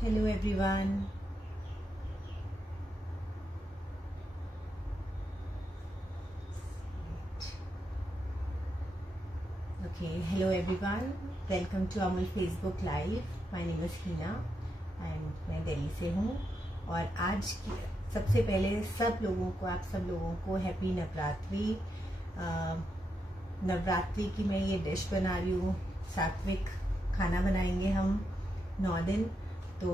Hello everyone. Okay, hello everyone. Welcome to Amul Facebook Live. My name is Hina and मैं दिल्ली से हूँ और आज सबसे पहले आप सब लोगों को हैप्पी नवरात्रि। नवरात्रि की मैं ये डिश बना रही हूँ, सात्विक खाना बनाएंगे हम 9 दिन। तो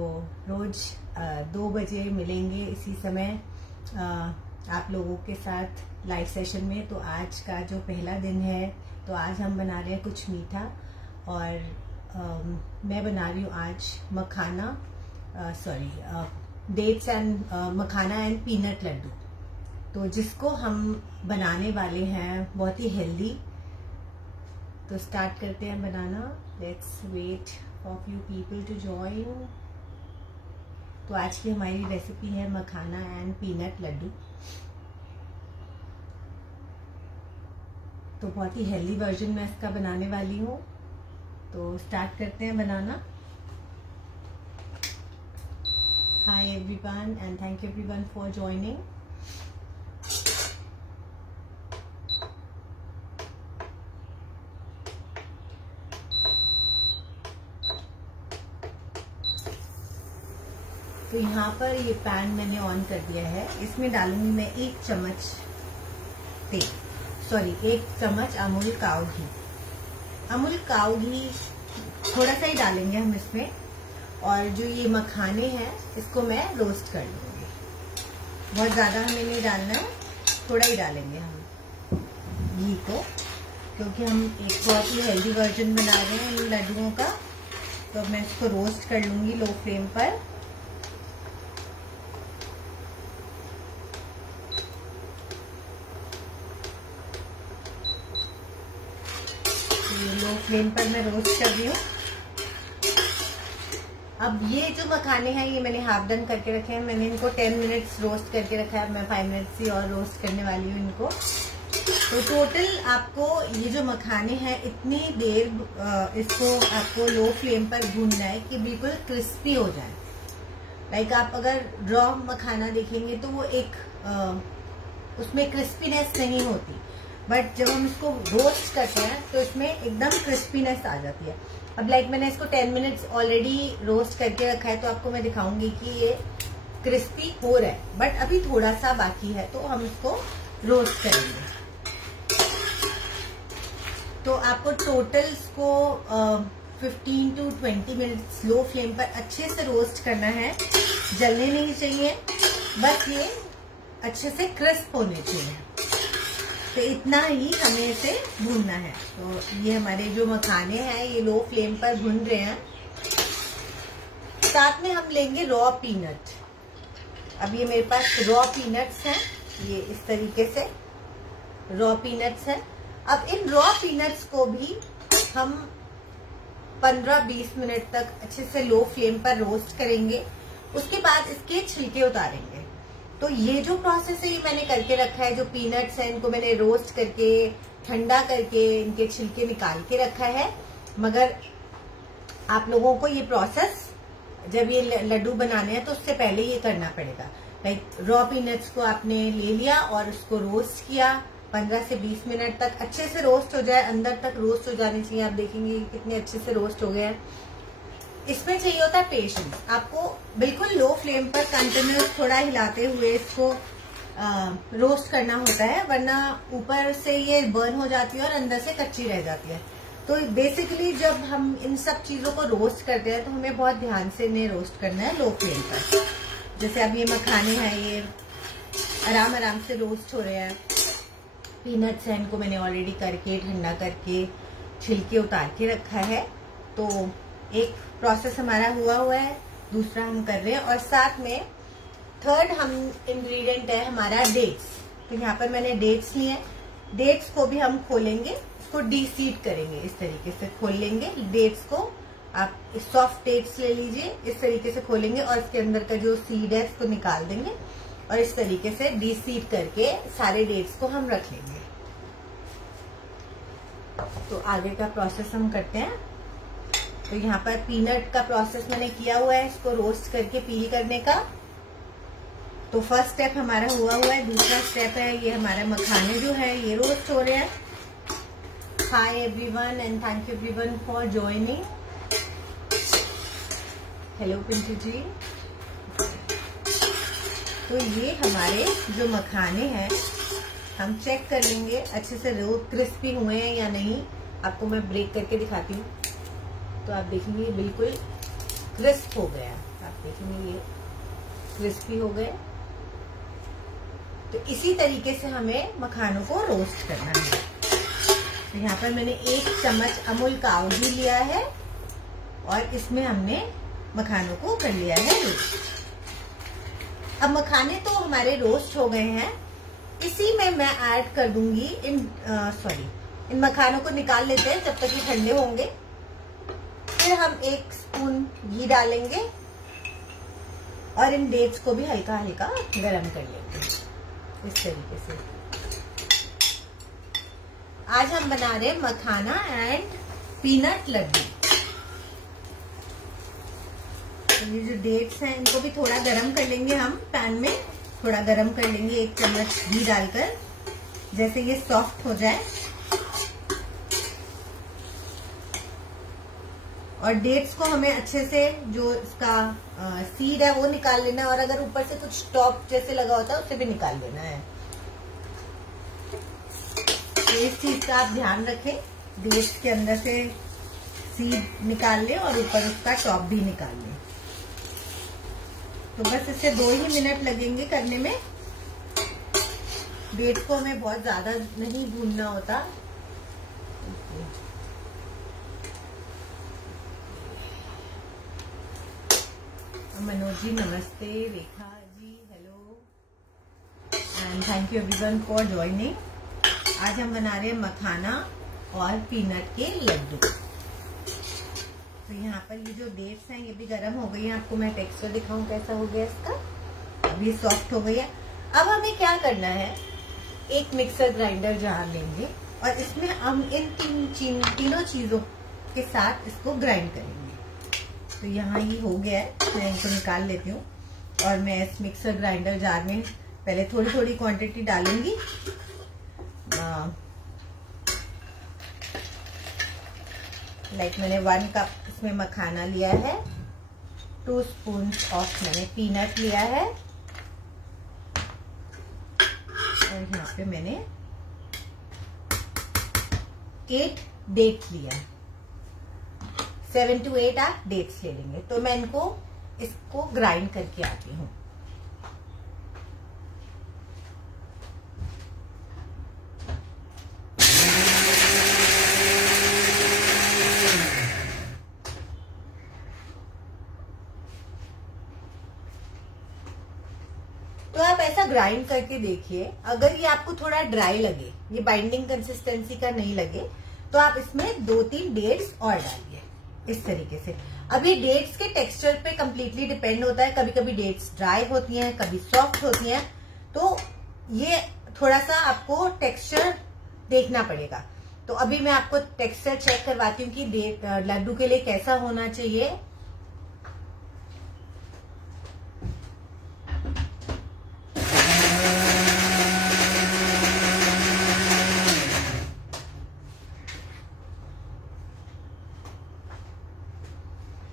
रोज 2 बजे मिलेंगे इसी समय आप लोगों के साथ लाइव सेशन में। तो आज का जो पहला दिन है, तो आज हम बना रहे हैं कुछ मीठा और मैं बना रही हूँ आज dates and makhana and peanut laddu. तो जिसको हम बनाने वाले हैं बहुत ही हेल्दी। तो स्टार्ट करते हैं बनाना। Let's wait for few people to join. तो आज की हमारी रेसिपी है मखाना एंड पीनट लड्डू। तो बहुत ही हेल्दी वर्जन में इसका बनाने वाली हूँ। तो स्टार्ट करते हैं बनाना। Hi everyone and thank you everyone for joining. तो यहाँ पर ये पैन मैंने ऑन कर दिया है। इसमें डालूंगी मैं 1 चम्मच तेल, 1 चम्मच अमूल काऊ घी। अमूल काऊ घी थोड़ा सा ही डालेंगे हम इसमें। और जो ये मखाने हैं इसको मैं रोस्ट कर लूंगी। बहुत ज्यादा हमें नहीं डालना है, थोड़ा ही डालेंगे हम घी को, क्योंकि हम एक बहुत ही हेल्दी वर्जन बना रहे हैं इन लड्डुओं का। तो मैं इसको रोस्ट कर लूंगी लो फ्लेम पर। लो फ्लेम पर मैं रोस्ट कर रही हूँ। अब ये जो मखाने हैं ये मैंने हाफ डन करके रखे हैं। मैंने इनको 10 मिनट्स रोस्ट करके रखा है। अब मैं 5 मिनट्स ही और रोस्ट करने वाली हूँ इनको। तो टोटल आपको ये जो मखाने हैं इतनी देर इसको आपको लो फ्लेम पर भूनना है कि बिल्कुल क्रिस्पी हो जाए। लाइक आप अगर रॉ मखाना देखेंगे तो वो एक उसमें क्रिस्पीनेस नहीं होती, बट जब हम इसको रोस्ट करते हैं तो इसमें एकदम क्रिस्पीनेस आ जाती है। अब मैंने इसको 10 मिनट्स ऑलरेडी रोस्ट करके रखा है, तो आपको मैं दिखाऊंगी कि ये क्रिस्पी हो रहा है, बट अभी थोड़ा सा बाकी है। तो हम इसको रोस्ट करेंगे। तो आपको टोटल इसको 15 to 20 मिनट्स लो फ्लेम पर अच्छे से रोस्ट करना है। जलने नहीं चाहिए, बस ये अच्छे से क्रिस्प होने चाहिए। तो इतना ही हमें इसे भूनना है। तो ये हमारे जो मखाने हैं ये लो फ्लेम पर भून रहे हैं। साथ में हम लेंगे रॉ पीनट। अब ये मेरे पास रॉ पीनट्स हैं, ये इस तरीके से रॉ पीनट्स हैं। अब इन रॉ पीनट्स को भी हम 15-20 मिनट तक अच्छे से लो फ्लेम पर रोस्ट करेंगे। उसके बाद इसके छिलके उतारेंगे। तो ये जो प्रोसेस है ये मैंने करके रखा है। जो पीनट्स हैं इनको मैंने रोस्ट करके ठंडा करके इनके छिलके निकाल के रखा है। मगर आप लोगों को ये प्रोसेस जब ये लड्डू बनाने हैं तो उससे पहले ये करना पड़ेगा। लाइक रॉ पीनट्स को आपने ले लिया और उसको रोस्ट किया 15 से 20 मिनट तक। अच्छे से रोस्ट हो जाए, अंदर तक रोस्ट हो जाने चाहिए। आप देखेंगे कितने अच्छे से रोस्ट हो गए हैं। इसमें चाहिए होता है पेशेंस। आपको बिल्कुल लो फ्लेम पर कंटिन्यूस थोड़ा हिलाते हुए इसको रोस्ट करना होता है, वरना ऊपर से ये बर्न हो जाती है और अंदर से कच्ची रह जाती है। तो बेसिकली जब हम इन सब चीजों को रोस्ट करते हैं तो हमें बहुत ध्यान से इन्हें रोस्ट करना है लो फ्लेम पर। जैसे अब ये मखाने हैं ये आराम आराम से रोस्ट हो रहे हैं। पीनट्स हैं, इनको मैंने ऑलरेडी करके ठंडा करके छिलके उतार के रखा है। तो एक प्रोसेस हमारा हुआ है, दूसरा हम कर रहे हैं। और साथ में थर्ड हम इंग्रेडिएंट है हमारा डेट्स। तो यहाँ पर मैंने डेट्स लिए हैं। डेट्स को भी हम खोलेंगे, इसको डीसीड करेंगे। इस तरीके से खोल लेंगे डेट्स को। आप सॉफ्ट डेट्स ले लीजिए, इस तरीके से खोलेंगे और इसके अंदर का जो सीड है इसको निकाल देंगे और इस तरीके से डीसीड करके सारे डेट्स को हम रख लेंगे। तो आगे का प्रोसेस हम करते हैं। तो यहाँ पर पीनट का प्रोसेस मैंने किया हुआ है, इसको रोस्ट करके पील करने का। तो फर्स्ट स्टेप हमारा हुआ है। दूसरा स्टेप है ये हमारा मखाने जो है ये रोस्ट हो रहे हैं। Hi everyone and thank you everyone for joining. Hello Pintu ji. तो ये हमारे जो मखाने हैं हम चेक कर लेंगे अच्छे से रोस्ट क्रिस्पी हुए हैं या नहीं। आपको मैं ब्रेक करके दिखाती हूँ। तो आप देखेंगे बिल्कुल क्रिस्प हो गया। आप देखेंगे ये क्रिस्पी हो गए। तो इसी तरीके से हमें मखानों को रोस्ट करना है। तो यहाँ पर मैंने 1 चम्मच अमूल काऊ घी लिया है और इसमें हमने मखानों को कर लिया है रोस्ट। अब मखाने तो हमारे रोस्ट हो गए हैं। इसी में मैं ऐड कर दूंगी इन मखानों को निकाल लेते हैं जब तक ये ठंडे होंगे। फिर हम 1 स्पून घी डालेंगे और इन डेट्स को भी हल्का हल्का गरम कर लेंगे इस तरीके से। आज हम बना रहे हैं मखाना एंड पीनट लड्डू। तो ये जो डेट्स हैं इनको भी थोड़ा गरम कर लेंगे हम पैन में। थोड़ा गरम कर लेंगे 1 चम्मच घी डालकर, जैसे ये सॉफ्ट हो जाए। और डेट्स को हमें अच्छे से जो इसका सीड है वो निकाल लेना है और अगर ऊपर से कुछ टॉप जैसे लगा होता है उसे भी निकाल लेना है। तो इस चीज का आप ध्यान रखें, डेट्स के अंदर से सीड निकाल लें और ऊपर उसका टॉप भी निकाल लें। तो बस इससे 2 ही मिनट लगेंगे करने में। डेट्स को हमें बहुत ज्यादा नहीं भूनना होता। मनोज जी नमस्ते, Rekha ji hello and thank you everyone for joining. आज हम बना रहे हैं मखाना और पीनट के लड्डू। तो यहाँ पर ये जो डेट्स हैं ये भी गर्म हो गई है। आपको मैं टेक्सचर दिखाऊं कैसा हो गया इसका। अब ये सॉफ्ट हो गई है। अब हमें क्या करना है, एक मिक्सर ग्राइंडर जार लेंगे और इसमें हम इन तीनों चीजों के साथ इसको ग्राइंड करेंगे। तो यहाँ ये हो गया है, मैं इनको निकाल लेती हूँ और मैं इस मिक्सर ग्राइंडर जार में पहले थोड़ी थोड़ी क्वांटिटी डालूंगी। लाइक मैंने 1 कप इसमें मखाना लिया है, 2 स्पून ऑफ मैंने पीनट लिया है और यहाँ पे मैंने 8 डेट्स लिया। 7 to 8 आप डेट्स ले लेंगे। तो मैं इसको ग्राइंड करके आती हूँ। तो आप ऐसा ग्राइंड करके देखिए। अगर ये आपको थोड़ा ड्राई लगे, ये बाइंडिंग कंसिस्टेंसी का नहीं लगे, तो आप इसमें 2-3 डेट्स और डालिए इस तरीके से। अब ये डेट्स के टेक्सचर पे कंप्लीटली डिपेंड होता है। कभी कभी डेट्स ड्राई होती हैं, कभी सॉफ्ट होती हैं। तो ये थोड़ा सा आपको टेक्सचर देखना पड़ेगा। तो अभी मैं आपको टेक्सचर चेक करवाती हूँ कि लड्डू के लिए कैसा होना चाहिए।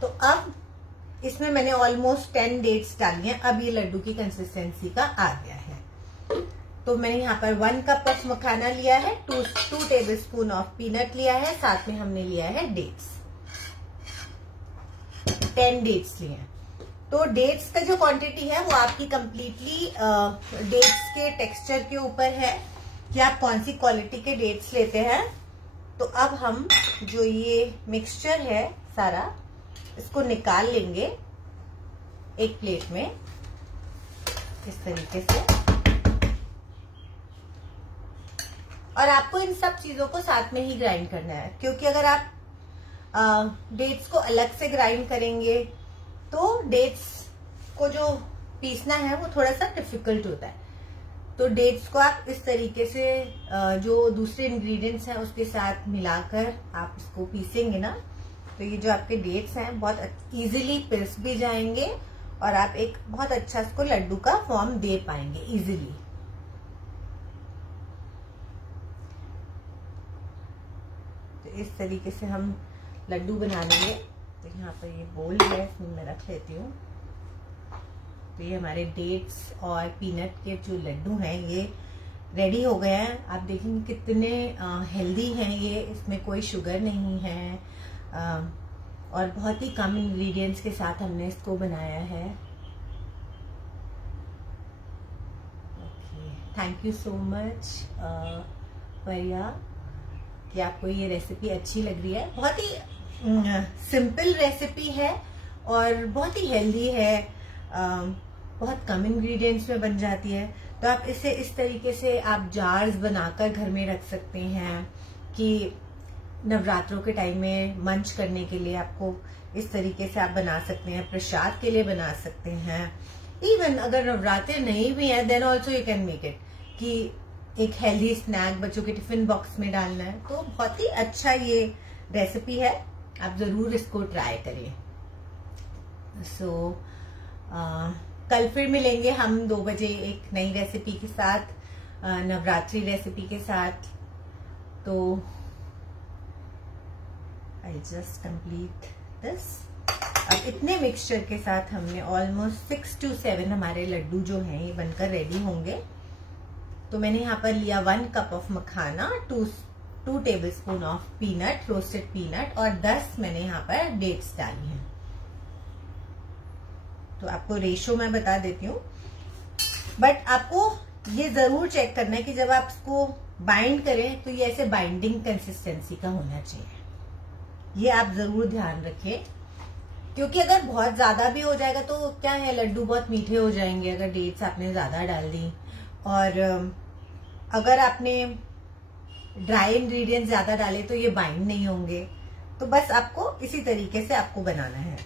तो अब इसमें मैंने ऑलमोस्ट 10 डेट्स डाली हैं। अब ये लड्डू की कंसिस्टेंसी का आ गया है। तो मैंने यहाँ पर 1 कप ऑफ मखाना लिया है, 2 टेबल स्पून ऑफ पीनट लिया है, साथ में हमने लिया है डेट्स, 10 डेट्स लिए हैं। तो डेट्स का जो क्वांटिटी है वो आपकी कंप्लीटली डेट्स के टेक्सचर के ऊपर है कि आप कौन सी क्वालिटी के डेट्स लेते हैं। तो अब हम जो ये मिक्सचर है सारा इसको निकाल लेंगे एक प्लेट में इस तरीके से। और आपको इन सब चीजों को साथ में ही ग्राइंड करना है, क्योंकि अगर आप डेट्स को अलग से ग्राइंड करेंगे तो डेट्स को जो पीसना है वो थोड़ा सा डिफिकल्ट होता है। तो डेट्स को आप इस तरीके से जो दूसरे इंग्रेडिएंट्स हैं उसके साथ मिलाकर आप इसको पीसेंगे ना, तो ये जो आपके डेट्स हैं बहुत इजीली पिस भी जाएंगे और आप एक बहुत अच्छा इसको लड्डू का फॉर्म दे पाएंगे इजीली। तो इस तरीके से हम लड्डू बना लेंगे। तो यहाँ पर ये बोल है, इसमें मैं रख लेती हूँ। तो ये हमारे डेट्स और पीनट के जो लड्डू हैं ये रेडी हो गए हैं। आप देखेंगे कितने हेल्दी हैं ये, इसमें कोई शुगर नहीं है और बहुत ही कम इंग्रेडिएंट्स के साथ हमने इसको बनाया है। Okay, thank you so much परिया कि आपको ये रेसिपी अच्छी लग रही है। बहुत ही सिंपल रेसिपी है और बहुत ही हेल्दी है, बहुत कम इंग्रेडिएंट्स में बन जाती है। तो आप इसे इस तरीके से आप जार्स बनाकर घर में रख सकते हैं कि नवरात्रों के टाइम में मंच करने के लिए आपको इस तरीके से आप बना सकते हैं, प्रसाद के लिए बना सकते हैं। इवन अगर नवरात्रे नहीं भी है then also you can make it कि एक हेल्दी स्नैक बच्चों के टिफिन बॉक्स में डालना है। तो बहुत ही अच्छा ये रेसिपी है, आप जरूर इसको ट्राई करें। कल फिर मिलेंगे हम 2 बजे एक नई रेसिपी के साथ, नवरात्रि रेसिपी के साथ। तो आई जस्ट कंप्लीट दिस। अब इतने मिक्सचर के साथ हमने ऑलमोस्ट 6 to 7 हमारे लड्डू जो हैं ये बनकर रेडी होंगे। तो मैंने यहाँ पर लिया 1 cup of makhana, 2 tablespoon of peanut, roasted peanut और 10 मैंने यहाँ पर डेट्स डाली हैं। तो आपको रेशो मैं बता देती हूँ, बट आपको ये जरूर चेक करना है कि जब आप इसको बाइंड करें तो ये ऐसे बाइंडिंग कंसिस्टेंसी का होना चाहिए। ये आप जरूर ध्यान रखें, क्योंकि अगर बहुत ज्यादा भी हो जाएगा तो क्या है, लड्डू बहुत मीठे हो जाएंगे अगर डेट्स आपने ज्यादा डाल दी। और अगर आपने ड्राई इंग्रेडिएंट्स ज्यादा डाले तो ये बाइंड नहीं होंगे। तो बस आपको इसी तरीके से आपको बनाना है।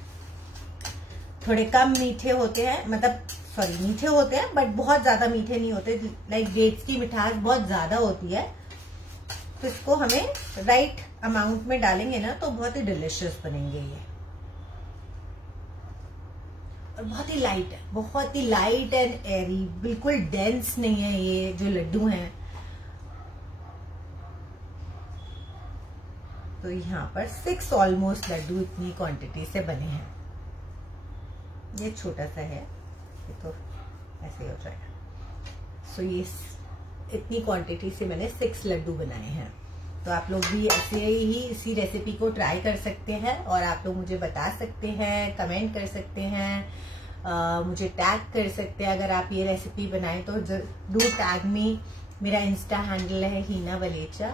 थोड़े कम मीठे होते हैं, मतलब सॉरी मीठे होते हैं बट बहुत ज्यादा मीठे नहीं होते। लाइक डेट्स की मिठास बहुत ज्यादा होती है, तो इसको हमें राइट अमाउंट में डालेंगे ना तो बहुत ही डिलिशियस बनेंगे ये। और बहुत ही लाइट है, बहुत ही लाइट एंड एरी, बिल्कुल डेंस नहीं है ये जो लड्डू हैं। तो यहाँ पर 6 ऑलमोस्ट लड्डू इतनी क्वांटिटी से बने हैं। ये छोटा सा है, ये तो ऐसे ही हो जाएगा। सो ये इतनी क्वांटिटी से मैंने 6 लड्डू बनाए हैं। तो आप लोग भी ऐसे ही इसी रेसिपी को ट्राई कर सकते हैं और आप लोग मुझे बता सकते हैं, कमेंट कर सकते हैं, मुझे टैग कर सकते हैं। अगर आप ये रेसिपी बनाएं तो डू टैग मी। मेरा इंस्टा हैंडल है हीना वलेचा,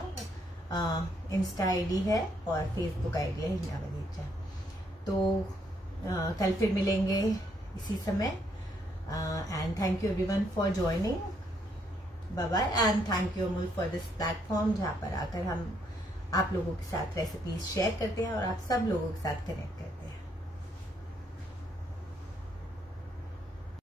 इंस्टा आईडी है और फेसबुक आईडी है हीना वलेचा। तो कल फिर मिलेंगे इसी समय। And thank you everyone for joining, bye bye. And thank you Amul for this platform जहाँ पर आकर हम आप लोगों के साथ रेसिपीज शेयर करते हैं और आप सब लोगों के साथ कनेक्ट करते हैं।